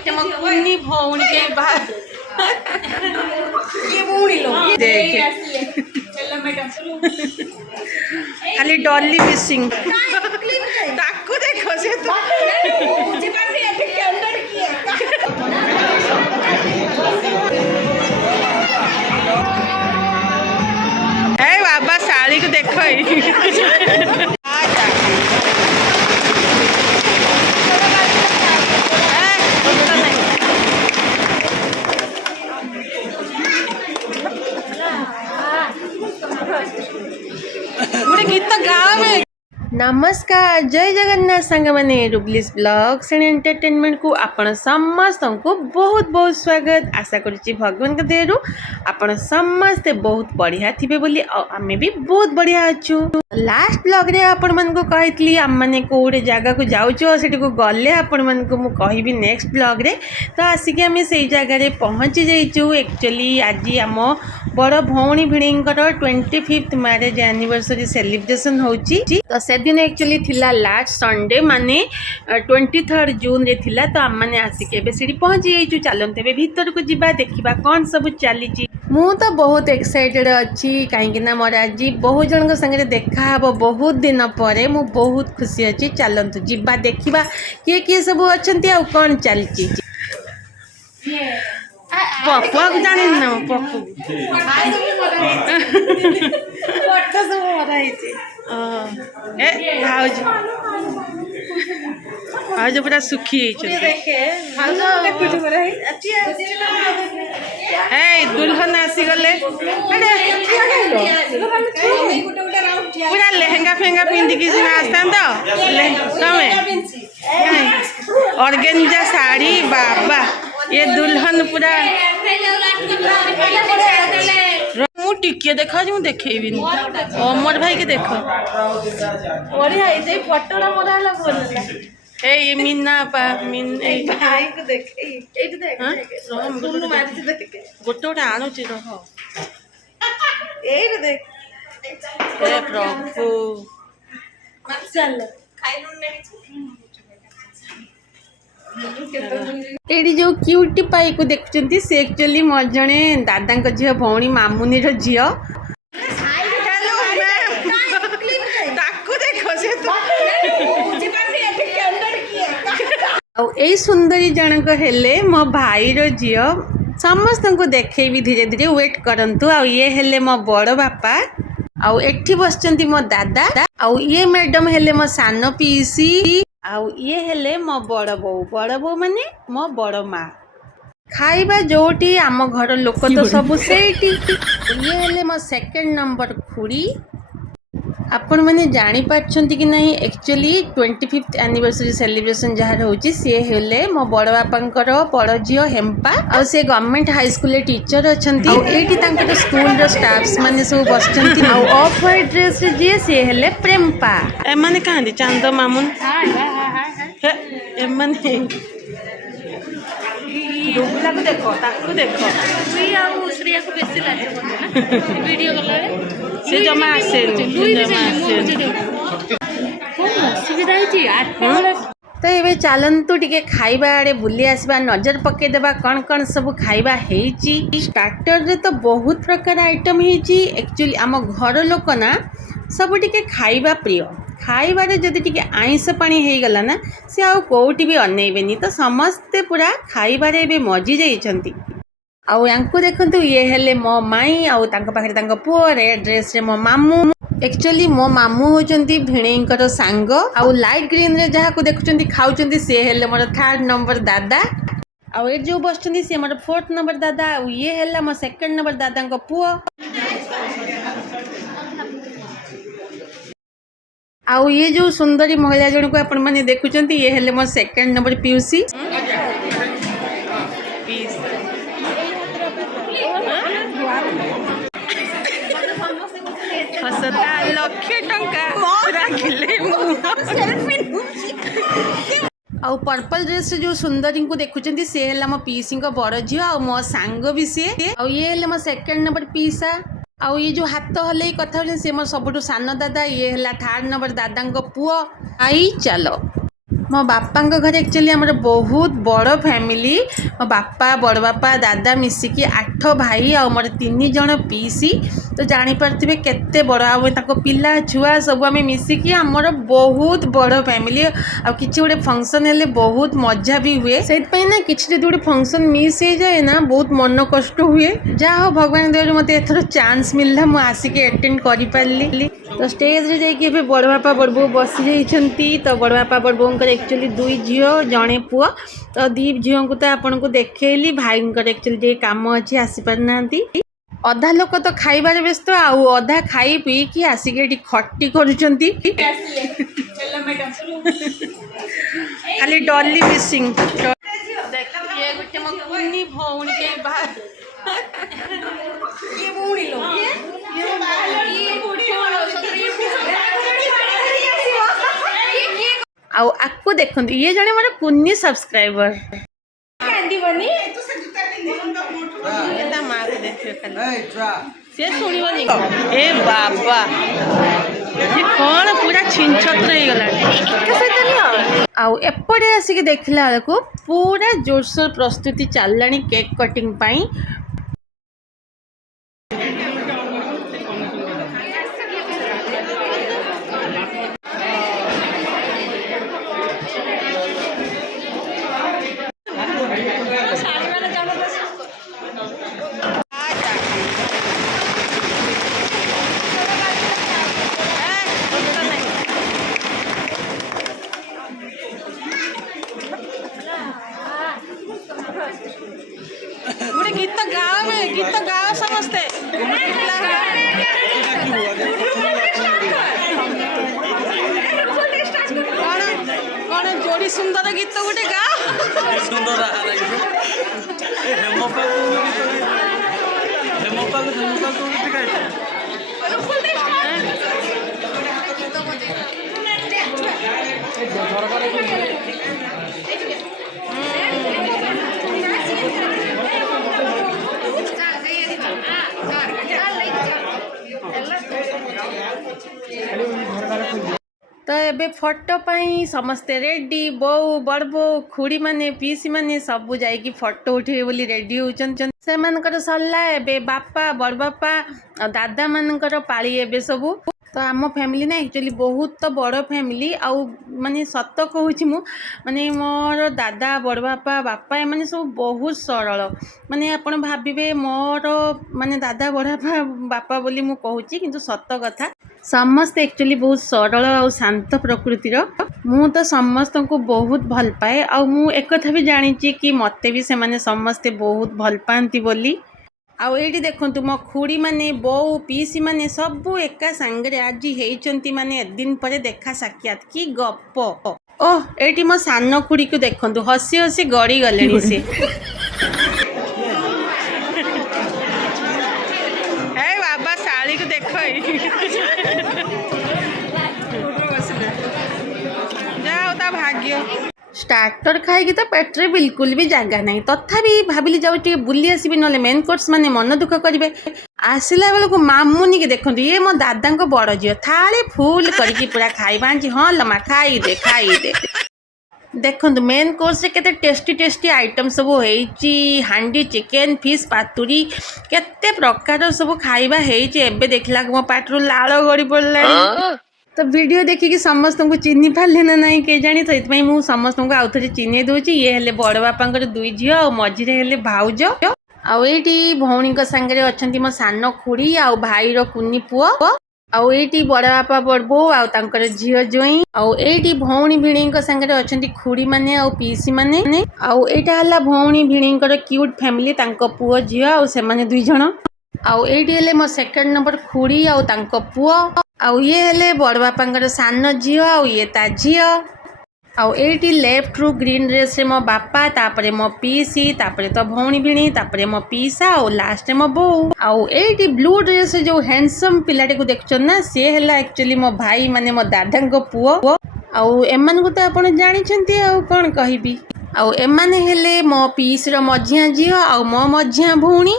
मते मो कुन्नी भौणी के बाहर ये भौणी लो देख खाली डॉली मिसिंग ताकू देखो से तो ए बाबा साड़ी को देखो गीत गाँव में। नमस्कार जय जगन्नाथ सांग मैंने रुबलिस ब्लॉग्स एंड एंटरटेनमेंट को आपण समस्त को बहुत बहुत स्वागत आशा करुच्ची भगवान के देहरु आपण समस्ते बहुत बढ़िया थे बोली आम भी बहुत बढ़िया अच्छु। लास्ट ब्लॉग रे आपण मन को कही आम मैंने कौटे जगह को जाऊँ से गले आपण मन को मुझे कहबी नेक्स्ट ब्लॉग रे तो आसिक आम से जगह पहुँची जाइचु। एक्चुअली आज आम बड़ भौणी भिणींकर 25th मैरिज एनिवर्सरी सेलिब्रेशन होची तो से दिन एक्चुअली थिला लास्ट संडे माने 23 जून रे थिला तो आम मैंने आसिक एबे सीढ़ी पहुँची जाइचु। चलते एबे भीतर को जिबा देखिबा कौन सब चली। मु तो बहुत एक्साइटेड अच्छी कहीं मोर आज बहुत जन संगे देखा हबो बहुत दिन पर मु बहुत खुशी अच्छी। चलतु जिबा देखिबा किए किए सब अच्छंती आ कौन चलची पप्पू को जानी ना पप्पू भाज भाज पूरा सुखी दुल्हन आसी गले पूरा लेहेंगा फेंगा पिंधिकी आसता तमें ऑर्गेन्जा साड़ी बाबा ये दुल्हन पूरा मु टिके देखा जो देखेबी अमर भाई के देख ए ये मीना पा मीन भाई को देख एट देख गोटे गोटे आणुची रह एट देख ए प्रभु चल एडी जो क्यूटी पाई को देखुचंती से एक्चुअली मोर जणे दादा को झियो भौणी मामुनी रो झियो। हेलो मैम ताकू देखो से तो आ ए सुंदरी जनक हेले मो भाई रो झियो समस्त को देखैबी धीरे धीरे वेट करंतु। आ ये हेले मो बड़ बापा आ एठी बसचंती मो दादा आ ये मैडम हेले मो सानो पीसी आउ ये हेले मो बड़ बो माने मो बड़ माँ खाइबा जोटी आम घर लोक तो सब सेठी। ये हेले मो सेकंड नंबर खुड़ी आपण मैंने जानी पारछंती कि नहीं एक्चुअली 25th एनिवर्सरी सेलिब्रेशन जहाँ रोची सी हेले मो बड़ बापांकर बड़ झियो हेम्पा आ से गवर्नमेंट हाई स्कूल टीचर अच्छंती एठी तांकर स्कूल रो स्टाफ्स माने सब बसचंती आ ऑफ व्हाइट ड्रेस रे जे सी हेले प्रेमपा ए माने कांदी चांद मामुन ए माने डुबला को देखो ताकू देखो तुई आ श्रेया को बेसी लाज वीडियो कला से जमा आसे तो ये चलतु टिके खाइबा आड़े बुली आसबा नजर पकई देबा कौन कौन सब खाइबा हेची। स्टार्टर रे तो बहुत प्रकार आइटम हेची एक्चुअली आम घर लोक ना सब टिके खाइबा प्रिय खाइबारे जदि टिके आइंस पानी हो गला ना से आउ कोउटी भी अनेबेनी तो समस्ते पूरा खाइबारे बे मजी जाइछंती। आउ यांको देखंतु ये हेले मो माई आउ तांको पाखरे तांको पुओ रेड ड्रेस रे मो मामू एक्चुअली मो मामू होचंती भिणेईंकर सांग आउ लाइट ग्रीन रे जहा को देखुचंती खाउचंती से हेले मोर 3rd नंबर दादा आउ ए जो बसचंती से मोर 4th नंबर दादा आउ ये हेला मो 2nd नंबर दादा को पुओ आउ ये जो सुंदरी महिला जन को आपण माने देखुचंती ये हेले मोर 2nd नंबर पीयूसी हसता लक्षे टंका राखिले आउ पर्पल ड्रेस जो सुंदरी को देखुचंती से हेला मो पीसी को बड़ झियो आ मो सांग भी से आउ ये हेले मो 2nd नंबर पीसा आउ ये जो हाथ हल्ले कथा से मोर सबुठु सान दादा ये हेला 3rd नंबर दादा को पुओ आई चलो मो बापा घर एक्चुअली आमर बहुत बड़ फैमिली मो बापा बड़ बापा दादा मिसिकी 8 भाई आ मोर 3 जण पीसी तो जानीपारे केते बड़ आ पिला छुआ सब आम मिसिकी आमर बहुत बड़ फैमिली आ कि गोटे फंक्शन हेले बहुत मजा भी हुए से ना किसी गोटे फंक्शन मिस हो जाए ना बहुत मन कष्ट हुए जहाँ हो भगवान दया मत एथर चांस मिलला मुझे आसिक अटेंड कर पारि तो स्टेज रे जाइए बड़ बापा बड़ बो बसी जाइछंती तो बड़ बापा बड़ बोंकर एक्चुअली 2 झील जड़े पुआ तो 2 झील को तो आपन को देखली भाई एक्चुअली काम अच्छी आसी पारना अधा लोक तो खाइबार व्यस्त आउ अधा खाई पी कि आसिक खटी करुचंती खाली डॉली मिसिंग देख ये गोटे मो कुनी भौणी के बाहर ये भौणी लो ये आउ आपको देखंतु ये जने मोर कुनी सब्सक्राइबर कांदी बनी एता मां के देखियो खाली से सुनिबनी ए बाबा ये कौन पूरा छिनछत्र हो गला आउ एपटे आसिक देखला को पूरा जोरसोर प्रस्तुति चललानी केक कटिंग पाई गोटे गीत गाओ समस्ते कौन जोड़ी सुंदर गीत गोटे गाओ सुंदर तो एबे फोटो पाई समस्ते रेडी बो बड़ बो खुड़ी माने पीसी माने सब जाइकी फोटो उठे बोली रेडी होचन से मानकर सरला एबे बापा बड़ बापा दादा मानकर पाली एबे सबू तो आम फैमिली ना एक्चुअली बहुत तो बड़ फैमिली आउ माने सत कहूँ मु माने मोर दादा बड़ बापा बापा एमाने सब बहुत सरल माने आपण भाबिबे मोर माने दादा बड़ बापा बापा बोली मु कहूँ किंतु सत कथा समस्ते एक्चुअली बहुत सरल और शांत प्रकृतिर मु तो समस्त को बहुत भल पाए आ मु एक कथा भी जानी कि मते भी से माने समस्ते बहुत भल पाती बोली आउ ये देखु मो खुड़ी माने बो पीसी माने सब एका सांगे आज होती माने दिन पर देखा साक्षात कि गप ओह ये मो सान खुड़ी को देखु हसी हसी गड़ी गले से बाबा शाली को देख जाओ भाग्य स्टार्टर खाई तो पेट्रे बिल्कुल भी जगह नहीं तथापि भाविली जाऊ टे बुली आसबि ना मेन कोर्स माने मन दुख करेंगे आसला बेलू मामुनी के देखो ये मो दादा बड़ झील थाली फुल करके पूरा खाइबा हाँ लमा खाई दे देखो मेन कोर्स केते टेस्टी टेस्टी आइटम सब होइची हांडी चिकेन फिश पातुरी केते प्रकार सब खाइबा होइची एबे देखला मो पाटरू लाल गड़ी पड़ला तो वीडियो देखिए समस्त को चिन्ह पारे ना ना के जानी तो ये मुझे समस्त को आउ थे चिन्ह दूसरी ये हेले बड़ बापा 2 झील आ मझे हेले भाउज आईटी भौणी सांगे अच्छा मो सान खुड़ी आ भाई कुनी पुओ आईटी बड़ बापा बड़ बो आर झील जोई आईटी भौणी भिणी सांगे अच्छा खुड़ी माने आ पीसी माने आईटा भौणी भिणी क्यूट फैमिली पुओ झील आ 2 जण आईटी मो सेकेंड नंबर खुड़ी आ पुओ आउ ये हेले बड़ बापा सान झील आ ये ता झील आउ एटी लेफ्ट रु ग्रीन ड्रेस रे मो बापा तापरे मो पीसी तापरे तो भौणी भिणी तापरे मो पीसा और लास्ट मो बो आउ एटी ब्लू ड्रेस जो हैंडसम पिलाटे को देखछन ना से हेला एक्चुअली मो भाई माने मो दादा को पुओ आउ एमान को तो आपण जानि छंती आउ कोन कहिबी आउ एमाने हेले मो पीस रो मझिया झील आउ मो मझिया भौणी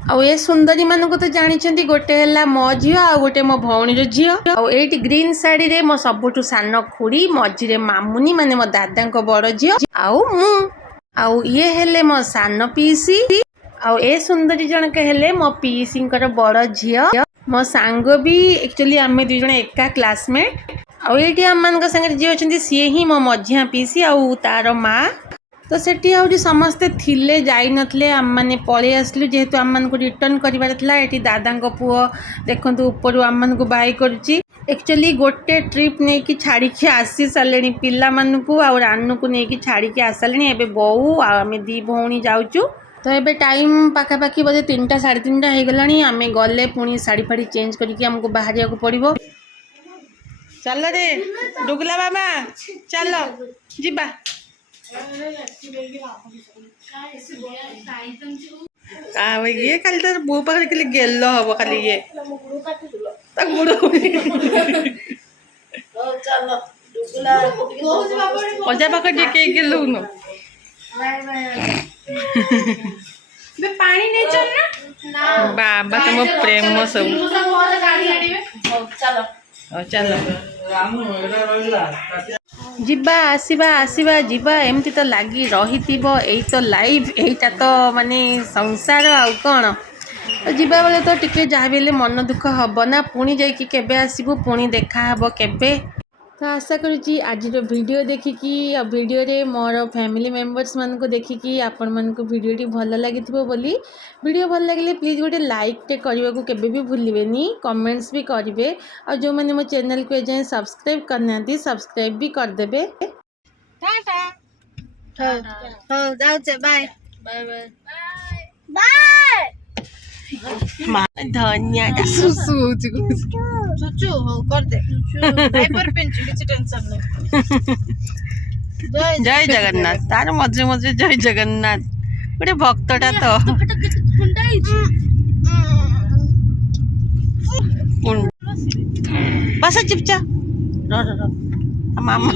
आउ ए सुंदरी मानक तो जानी गोटे है मो झी आ गोटे मो भौणी झी आईटी ग्रीन साड़ी रे मो सबुठु सान खुड़ी मझे मामुनी माने मो दादा बड़ झी आउ मु आउ ये हेले मो सान पीसी आउ ए सुंदरी जनक हेले मो पीसी बड़ झी मो सांग भी एक्चुअली आम दुई जन एका क्लासमेट आउ ये आम मान संगे जी अच्छा सी ही मो मझिया पीसी आउ तार माँ तो सेठी आउरी समस्ते थिले जाई नथले आम माने पळे आसलु जेहेतु आम मान को रिटर्न करिवार थला एठी दादा पुओ देखंतु ऊपर आम मान को बाय करूची एक्चुअली गोटे ट्रिप नहीं कि छाड़ी के आसी सारे पिला मानकू आ रानू को नहीं कि छाड़ी के आसाले एबे बहु आम दी भौणी जाऊचु तो ये टाइम पाखापाखि बोधे 3टा 3:30 हो गलानी आम गले पुणी शाड़ी फाड़ी चेंज करके आमको बाहर को पड़ो चल रे डुगला बाबा चल जीबा ये खाली तर बो पाखे खाली गेल हम खाली ये अजा पाखे टिके गेलु न पानी नहीं चलना बाबा तुम प्रेम सब चलो जिबा आसीबा आसीबा जिबा एमती तो लगी रही यही तो लाइफ यहीटा तो माने संसार आउ कौन तो जीवा बेले तो टिके जहाँ भी मन दुख हम ना पुणी जाइए केबे आसबू पुणी देखा हब केबे तो आशा करुँची आज वीडियो देखिकी वीडियो रे मोर फैमिली मेंबर्स मान को देखिकी आपण मान को वीडियोटी भल लगी बोली वीडियो भल लगे प्लीज गोटे लाइक टे करने को केबे भी भूलिबेनी कमेंट्स भी करेंगे और जो मैंने मो चैनल को एजाएं सब्सक्राइब करना सब्सक्राइब भी करदेवे टाटा हो जाऊ बाय बाय बाय धन्यवाद सुसु सुचु हो कर दे डायपर पेंच किसी टेंशन नहीं जय जगन्नाथ तार मजे मजे जय जगन्नाथ गोटे भक्तटा तो बस चुपचा रो मामा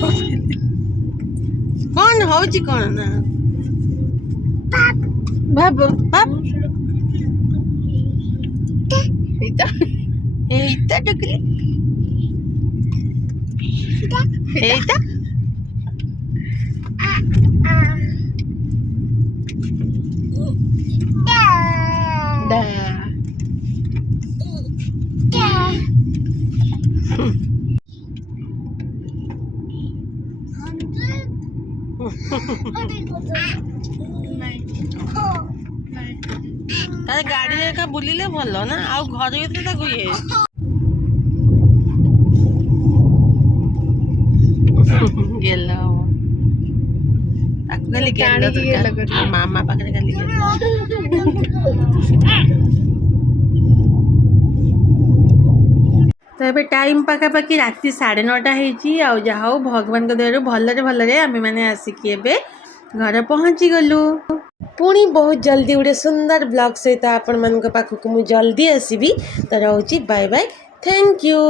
कौन होची कौन ना बाबू बाबू Eita, Dugli. Eita. Da. गाड़ी एका बुलिले भल ना आउ घर भीतर ताकू ये गेल ताकू खाली गेल मामा पाखरे खाली तो ये टाइम पाखापाखि राति 9:30 आउ जहा हो भगवान दया भलरे भलरे आम मैंने आसिकी एबे घर पहुँची गलु पुणी बहुत जल्दी गोटे सुंदर ब्लॉग सहित आपण मान पाखक मु जल्दी आसबि तो रोची बाय बाय थैंक यू।